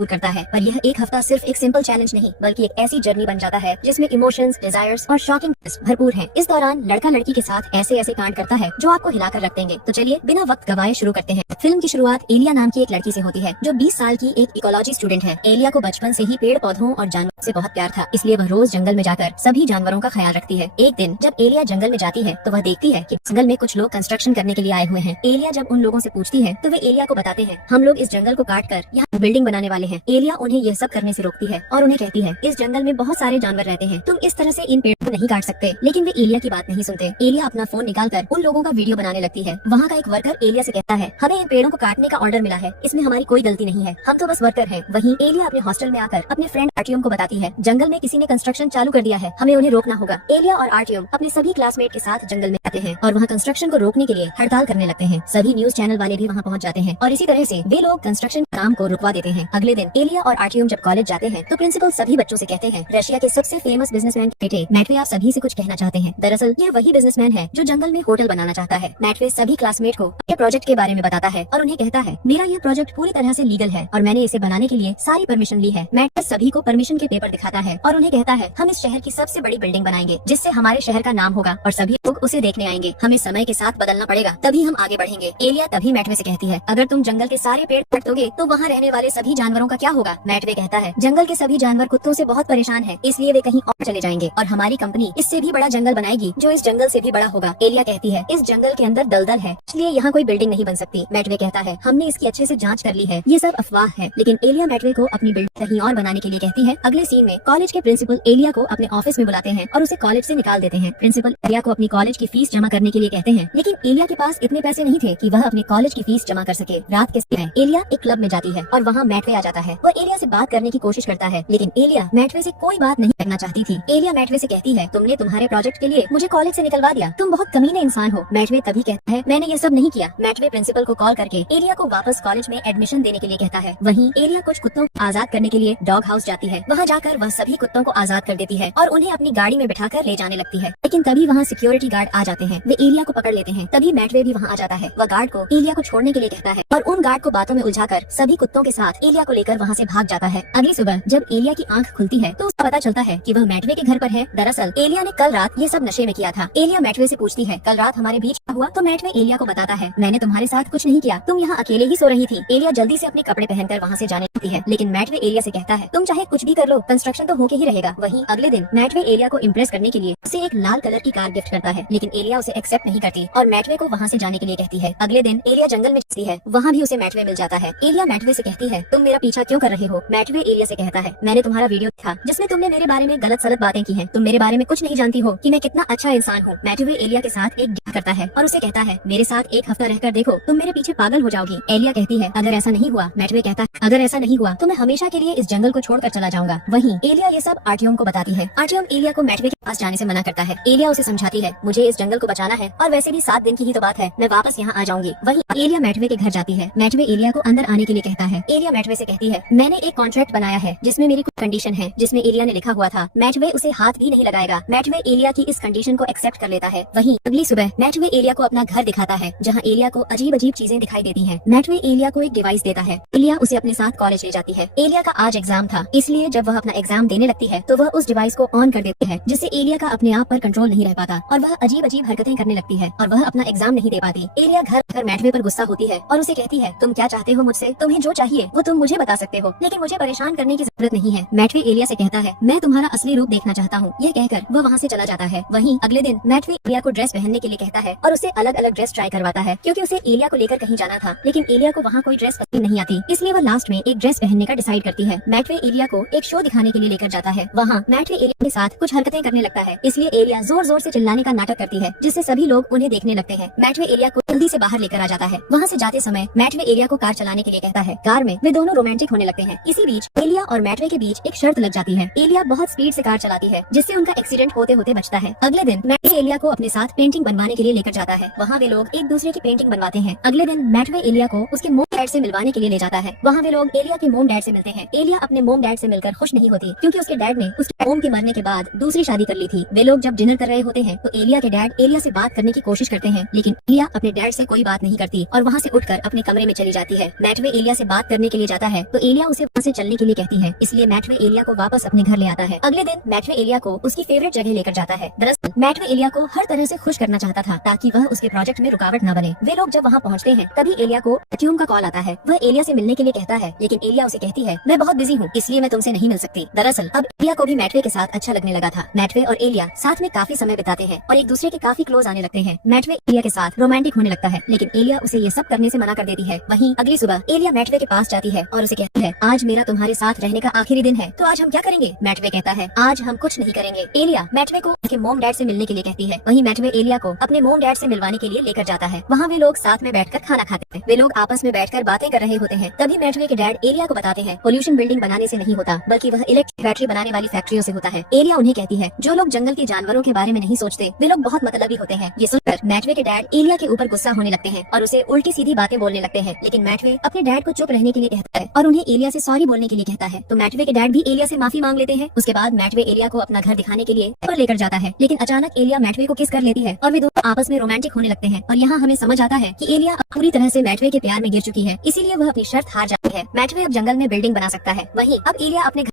दूर करता है। पर यह एक हफ्ता सिर्फ एक सिंपल चैलेंज नहीं बल्कि एक ऐसी जर्नी बन जाता है जिसमें इमोशंस, डिजायर्स और शॉकिंग भरपूर हैं। इस दौरान लड़का लड़की के साथ ऐसे ऐसे कांड करता है जो आपको हिलाकर रख देंगे। तो चलिए बिना वक्त गवाए शुरू करते हैं। फिल्म की शुरुआत एलिया नाम की एक लड़की से होती है जो 20 साल की एक इकोलॉजी स्टूडेंट है। एलिया को बचपन से ही पेड़ पौधों और जानवरों से बहुत प्यार था, इसलिए वह रोज जंगल में जाकर सभी जानवरों का ख्याल रखती है। एक दिन जब एलिया जंगल में जाती है तो वह देखती है कि जंगल में कुछ लोग कंस्ट्रक्शन करने के लिए आए हुए हैं। एलिया जब उन लोगों से पूछती है तो वे एलिया को बताते हैं, हम लोग इस जंगल को काट कर यहाँ बिल्डिंग बनाने वाले हैं। एलिया उन्हें यह सब करने से रोकती है और उन्हें कहती है, इस जंगल में बहुत सारे जानवर रहते हैं, तुम इस तरह से इन पेड़ों को नहीं काट सकते। लेकिन वे एलिया की बात नहीं सुनते। एलिया अपना फोन निकालकर उन लोगों का वीडियो बनाने लगती है। वहाँ का एक वर्कर एलिया से कहता है, हमें इन पेड़ों को काटने का ऑर्डर मिला है, इसमें हमारी कोई गलती नहीं है, हम तो बस वर्कर हैं। वहीं एलिया अपने हॉस्टल में आकर अपने फ्रेंड आर्टियम को बताती है, जंगल में किसी ने कंस्ट्रक्शन चालू कर दिया है, हमें उन्हें रोकना होगा। एलिया और आर्टियम अपने सभी क्लासमेट के साथ जंगल में आते हैं और वहाँ कंस्ट्रक्शन को रोकने के लिए हड़ताल करने लगते हैं। सभी न्यूज चैनल वाले भी वहाँ पहुँच जाते हैं और इसी तरह से वे लोग कंस्ट्रक्शन काम को रुकवा देते हैं। अगले दिन एलिया और आर्टियम जब कॉलेज जाते हैं तो प्रिंसिपल सभी बच्चों से कहते हैं, रशिया के सबसे फेमस बिजनेसमैन बेटे मैटवे आप सभी से कुछ कहना चाहते हैं। दरअसल ये वही बिजनेसमैन है जो जंगल में होटल बनाना चाहता है। मैटवे सभी क्लासमेट को अपने प्रोजेक्ट के बारे में बताता है और उन्हें कहता है, मेरा यह प्रोजेक्ट पूरी तरह से लीगल है और मैंने इसे बनाने के लिए सारी परमिशन ली है। मैटवे सभी को परमिशन के पेपर दिखाता है और उन्हें कहता है, हम इस शहर की सबसे बड़ी बिल्डिंग बनाएंगे जिससे हमारे शहर का नाम होगा और सभी लोग उसे देखने आएंगे। हमें समय के साथ बदलना पड़ेगा, तभी हम आगे बढ़ेंगे। एलिया तभी मैटवे से कहती है, अगर तुम जंगल के सारे पेड़ काट दोगे तो वहाँ रहने वाले सभी जानवरों का क्या होगा। मैटवे कहता है, जंगल के सभी जानवर कुत्तों से बहुत परेशान है, इसलिए वे कहीं और चले जाएंगे और हमारी कंपनी इससे भी बड़ा जंगल बनाएगी जो इस जंगल से भी बड़ा होगा। एलिया कहती है, इस जंगल के अंदर दलदल है, इसलिए यहाँ कोई बिल्डिंग नहीं बन सकती। मैटवे कहता है, हमने इसकी अच्छे से जांच कर ली है, ये सब अफवाह है। लेकिन एलिया मैटवे को अपनी बिल्डिंग कहीं और बनाने के लिए कहती है। अगले सीन में कॉलेज के प्रिंसिपल एलिया को अपने ऑफिस में बुलाते हैं और उसे कॉलेज से निकाल देते हैं। प्रिंसिपल एलिया को अपनी कॉलेज की फीस जमा करने के लिए कहते हैं, लेकिन एलिया के पास इतने पैसे नहीं थे कि वह अपनी कॉलेज की फीस जमा कर सके। रात के समय एलिया एक क्लब में जाती है और वहाँ मैटवे आ जाता है। वह एलिया से बात करने की कोशिश करता है, लेकिन एलिया मैटवे से कोई बात नहीं करना चाहती थी। एलिया मैटवे से कहती है, तुमने तुम्हारे प्रोजेक्ट के लिए मुझे कॉलेज से निकलवा दिया, तुम बहुत कमीने इंसान हो। मैटवे तभी कहता है, मैंने ये सब नहीं किया। मैटवे प्रिंसिपल को कॉल करके एलिया को वापस कॉलेज में एडमिशन देने के लिए कहता है। वहीं एलिया कुछ कुत्तों को आजाद करने के लिए डॉग हाउस जाती है। वहाँ जाकर वह सभी कुत्तों को आजाद कर देती है और उन्हें अपनी गाड़ी में बिठाकर ले जाने लगती है। लेकिन तभी वहाँ सिक्योरिटी गार्ड आ जाते हैं, वे एलिया को पकड़ लेते हैं। तभी मैटवे भी वहाँ आ जाता है। वह गार्ड को एलिया को छोड़ने के लिए कहता है और उन गार्ड को बातों में उलझाकर सभी कुत्तों के साथ एलिया को लेकर वहाँ से भाग जाता है। अगली सुबह जब एलिया की आंख खुलती है तो उसका पता चलता है कि वह मैटवे के घर पर है। दरअसल एलिया ने कल रात ये सब नशे में किया था। एलिया मैटवे से पूछती है, कल रात हमारे बीच क्या हुआ? तो मैटवे एलिया को बताता है, मैंने तुम्हारे साथ कुछ नहीं किया, तुम यहाँ अकेले ही सो रही थी। एलिया जल्दी से अपने कपड़े पहनकर वहाँ से जाने लगती है, लेकिन मैटवे एलिया से कहता है, तुम चाहे कुछ भी कर लो, कंस्ट्रक्शन तो होके ही रहेगा। वहीं अगले दिन मैटवे एलिया को इम्प्रेस करने के लिए उसे एक लाल कलर की कार गिफ्ट करता है, लेकिन एलिया उसे एक्सेप्ट नहीं करती और मैटवे को वहाँ से जाने के लिए कहती है। अगले दिन एलिया जंगल में जाती है, वहाँ भी उसे मैटवे मिल जाता है। एलिया मैटवे से कहती है, तुम मेरा पीछा क्यों कर रहे हो? मैटवे एलिया से कहता है, मैंने तुम्हारा वीडियो देखा जिसमें तुमने मेरे बारे में गलत सलत बातें की हैं। तुम मेरे बारे में कुछ नहीं जानती हो कि मैं कितना अच्छा इंसान हूँ। मैटवे एलिया के साथ एक डील करता है और उसे कहता है, मेरे साथ एक हफ्ता रहकर देखो, तुम मेरे पीछे पागल हो जाओगी। एलिया कहती है, अगर ऐसा नहीं हुआ। मैटवे कहता है, अगर ऐसा नहीं हुआ तो मैं हमेशा के लिए इस जंगल को छोड़कर चला जाऊंगा। वहीं एलिया ये सब आर्टियम को बताती है। आर्टियम एलिया को मैटवे के पास जाने से मना करता है। एलिया उसे समझाती है, मुझे इस जंगल को बचाना है और वैसे भी 7 दिन की ही तो बात है, मैं वापस यहाँ आ जाऊंगी। वहीं एलिया मैटवे के घर जाती है। मैटवे एलिया को अंदर आने के लिए कहता है। एलिया मैटवे से कहती है, मैंने एक कॉन्ट्रैक्ट बनाया है जिसमें मेरी कुछ कंडीशन है, जिसमें एलिया ने लिखा हुआ था। मैटवे उसे हाथ भी नहीं लगाएगा। मैटवे एलिया की इस कंडीशन को एक्सेप्ट कर लेता है। वहीं अगली सुबह मैटवे एलिया को अपना घर दिखाता है जहाँ एलिया को अजीब अजीब चीजें दिखाई देती हैं। मैटवे एलिया को एक डिवाइस देता है। एलिया उसे अपने साथ कॉलेज ले जाती है। एलिया का आज एग्जाम था, इसलिए जब वह अपना एग्जाम देने लगती है तो वह उस डिवाइस को ऑन कर देती है, जिससे एलिया का अपने आप पर कंट्रोल नहीं रह पाता और वह अजीब अजीब हरकतें करने लगती है और वह अपना एग्जाम नहीं दे पाती। एलिया घर आकर मैटवे पर गुस्सा होती है और उसे कहती है, तुम क्या चाहते हो मुझसे? तुम्हें जो चाहिए वो तुम मुझे बता सकते हो, लेकिन मुझे परेशान करने की जरूरत नहीं है। मैटवे एलिया से कहता है, मैं तुम्हारा असली रूप देखना चाहता हूँ। यह कहकर वह वहाँ से चला जाता है। वहीं अगले दिन मैटवे एलिया को ड्रेस पहनने के लिए कहता है और उसे अलग अलग ड्रेस ट्राई करवाता है, क्योंकि उसे एलिया को लेकर कहीं जाना था, लेकिन एलिया को वहाँ कोई ड्रेस पसंद नहीं आती, इसलिए वह लास्ट में एक ड्रेस पहनने का डिसाइड करती है। मैटवे एलिया को एक शो दिखाने के लिए लेकर जाता है। वहाँ मैटवे एलिया के साथ कुछ हरकतें करने लगता है, इसलिए एलिया जोर जोर से चिल्लाने का नाटक करती है, जिससे सभी लोग उन्हें देखने लगते हैं। मैटवे एलिया को जल्दी से बाहर लेकर आ जाता है। वहाँ से जाते समय मैटवे एलिया को कार चलाने के लिए कहता है। कार में वे दोनों रोमांटिक होने लगते हैं। इसी बीच एलिया और मैटवे के बीच एक शर्त लग जाती है। एलिया बहुत स्पीड से कार चलाती है, जिससे उनका एक्सीडेंट होते होते बचता है। अगले दिन मैटवे एलिया को अपने साथ पेंटिंग बनवाने के लिए लेकर जाता है। वहाँ वे लोग एक दूसरे की पेंटिंग बनवाते हैं। अगले दिन मैटवे एलिया को उसके मोम डैड से मिलवाने के लिए ले जाता है। वहाँ वे लोग एलिया के मोम डैड से मिलते हैं। एलिया अपने मोम डैड से मिलकर खुश नहीं होती, क्योंकि उसके डैड ने उसके मोम के मरने के बाद दूसरी शादी कर ली थी। वे लोग जब डिनर कर रहे होते हैं तो एलिया के डैड एलिया से बात करने की कोशिश करते हैं, लेकिन एलिया अपने डैड से कोई बात नहीं करती और वहाँ से उठकर अपने कमरे में चली जाती है। मैटवे एलिया से बात करने के लिए जाता है तो एलिया उसे वहाँ से चलने के लिए कहती है। इसलिए मैटवे एलिया को वापस अपने घर ले आता है। अगले दिन मैटवे एलिया को उसकी फेवरेट जगह लेकर जाता है। दरअसल मैटवे एलिया को हर तरह से खुश करना चाहता था ताकि वह उसके प्रोजेक्ट में रुकावट न बने। वे लोग जब वहाँ पहुँचते हैं तभी एलिया को ट्यूम का कॉल आता है। वह एलिया से मिलने के लिए कहता है, लेकिन एलिया उसे कहती है, मैं बहुत बिजी हूँ इसलिए मैं तुमसे नहीं मिल सकती। दरअसल अब एलिया को भी मैटवे के साथ अच्छा लगने लगा था। मैटवे और एलिया साथ में काफी समय बिताते हैं और एक दूसरे के काफी क्लोज आने लगते हैं। मैटवे एलिया के साथ रोमांटिक होने लगता है, लेकिन एलिया उसे ये सब करने से मना कर देती है। वहीं अगली सुबह एलिया मैटवे के पास जाती है और उसे कहती है, आज मेरा तुम्हारे साथ रहने का आखिरी दिन है, तो आज हम क्या करेंगे? मैटवे कहता है, आज हम कुछ नहीं करेंगे। एलिया मैटवे को उसके मोम डैड से मिलने के लिए कहती है। वहीं मैटवे एलिया को अपने मोम डैड से मिलवाने के लिए लेकर जाता है। वहाँ वे लोग साथ में बैठकर खाना खाते हैं। वे लोग आपस में बैठकर बातें कर रहे होते हैं। तभी मैटवे के डैड एलिया को बताते हैं, पोल्यूशन बिल्डिंग बनाने से नहीं होता, बल्कि वह इलेक्ट्रिक बैटरी बनाने वाली फैक्ट्रियों से होता है। एलिया उन्हें कहती है, जो लोग जंगल के जानवरों के बारे में नहीं सोचते वे लोग बहुत मतलबी होते हैं। ये सुनकर मैटवे के डैड एलिया के ऊपर गुस्सा होने लगते हैं और उसे उल्टी सीधी बातें बोलने लगते हैं। लेकिन मैटवे अपने डैड को चुप रहने के लिए कहता है और उन्हें एलिया से सॉरी बोलने के लिए कहता है। तो मैटवे के डैड भी एलिया से माफी मांग लेते हैं। उसके बाद मैटवे एलिया को अपना घर दिखाने के लिए पर लेकर जाता है। लेकिन अचानक एलिया मैटवे को किस कर लेती है और वे दोनों आपस में रोमांटिक होने लगते हैं। और यहाँ हमें समझ आता है कि एलिया पूरी तरह से मैटवे के प्यार में गिर चुकी है, इसीलिए वह अपनी शर्त हार जाती है। मैटवे अब जंगल में बिल्डिंग बना सकता है। वहीं अब एलिया अपने घर